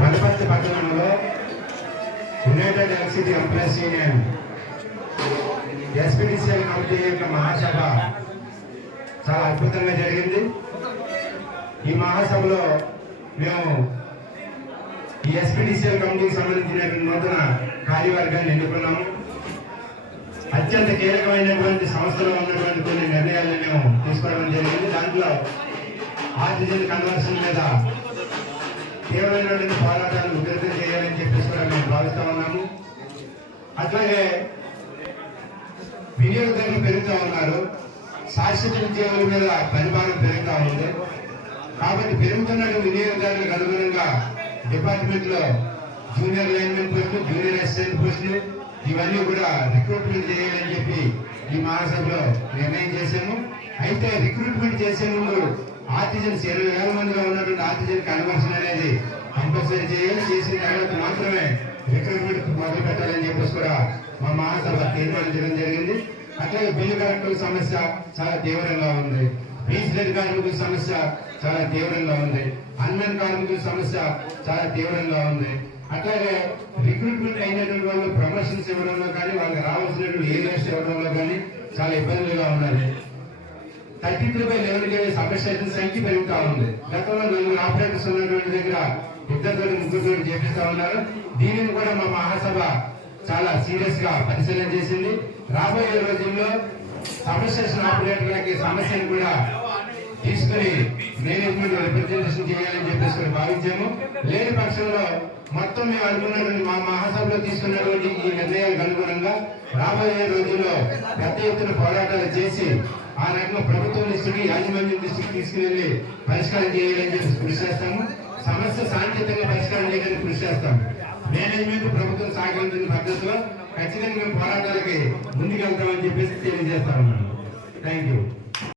వనపర్తి పట్టణంలో united electricity employees union SPDCL committee యొక్క మహాసభ చాలా అద్భుతంగా జరిగింది. ఈ మహాసభలో మేము ఈ ఎస్పీడీసీఎల్ కమిటీకి సంబంధించిన నూతన కార్యవర్గాన్ని ఎన్నుకున్నాము. అత్యంత కీలకమైనటువంటి సంస్థలో ఉన్నటువంటి కొన్ని నిర్ణయాలను మేము తీసుకోవడం జరిగింది. దాంట్లో ఆక్సిజన్ కన్వర్షన్ మీద తీవ్రమైనటువంటి పోరాటాలు ఉధృతం చేయాలని చెప్పేసి కూడా మేము భావిస్తా ఉన్నాము. అట్లాగే వినియోగదారులు పెరుగుతూ ఉన్నారు. శాశ్వత ఉద్యోగుల మీద పరిమాణం పెరుగుతూ ఉంది. కాబట్టి పెరుగుతున్న వినియోగదారులకు అనుగుణంగా డిపార్ట్మెంట్లో జూనియర్ లైన్మెన్ పోస్టులు జూనియర్ అసిస్టెంట్ పోస్టులు ఇవన్నీ కూడా రిక్రూట్మెంట్ చేయాలని చెప్పి ఈ మహాసభలో నిర్ణయం చేశాము. అయితే రిక్రూట్మెంట్ చేసే ముందు ఆర్టిజన్స్ ఇరవై వేల మందిలో ఉన్నటువంటి ఆర్టిజన్ కన్వర్షన్ అనేది కంపల్సరీ చేయాలి చేసిన తర్వాత మాత్రమే రిక్రూట్మెంట్ మొదలు పెట్టాలని చెప్పేసి కూడా మా మహాసభ తీర్మానించడం జరిగింది. అట్లాగే బిల్లు కలెక్టర్ సమస్య చాలా తీవ్రంగా ఉంది. రీసెంట్ కార్మికుల సమస్య చాలా తీవ్రంగా ఉంది. అన్మెన్ కార్మికుల సమస్య చాలా తీవ్రంగా ఉంది. అట్లాగే రిక్రూట్మెంట్ అయినటువంటి వాళ్ళు ప్రమోషన్స్ ఇవ్వడంలో కానీ వాళ్ళకి రావాల్సినటువంటి ఏరియాస్ ఇవ్వడంలో కానీ చాలా ఇబ్బందులుగా ఉన్నాయి. Thirty three by eleven KV సంఖ్య పెరుగుతూ ఉంది. గతంలో నలుగురు ఆపరేటర్స్ ఉన్నటువంటి దగ్గర ఇద్దరు ముగ్గురు చేపిస్తా ఉన్నారు. దీనిని కూడా మా మహాసభ చాలా సీరియస్గా పరిశీలన చేసింది. రాబోయే రోజుల్లో సబ్స్టేషన్ ఆపరేటర్లకి సమస్యను కూడా తీసుకుని మేనేజ్మెంట్ రిప్రజెంటేషన్ చేయాలని చెప్పేసి భావించాము. లేని పక్షంలో మొత్తం మేము అనుకున్నటువంటి మా మహాసభలో తీసుకున్నటువంటి ఈ నిర్ణయాలకు అనుగుణంగా రాబోయే రోజుల్లో పెద్ద ఎత్తున పోరాటాలు చేసి ఆ రకంగా ప్రభుత్వం దృష్టికి యాజమాన్యం దృష్టికి తీసుకువెళ్ళి పరిష్కారం చేయాలని చెప్పి కృషి చేస్తాము. సమస్య శాంతియుతంగా పరిష్కారం చేయడానికి కృషి చేస్తాం మేనేజ్మెంట్ ప్రభుత్వం సహకరించిన పద్ధతిలో ఖచ్చితంగా మేము పోరాటాలకి ముందుకెళ్తామని చెప్పేసి తెలియజేస్తా ఉన్నాను. Thank you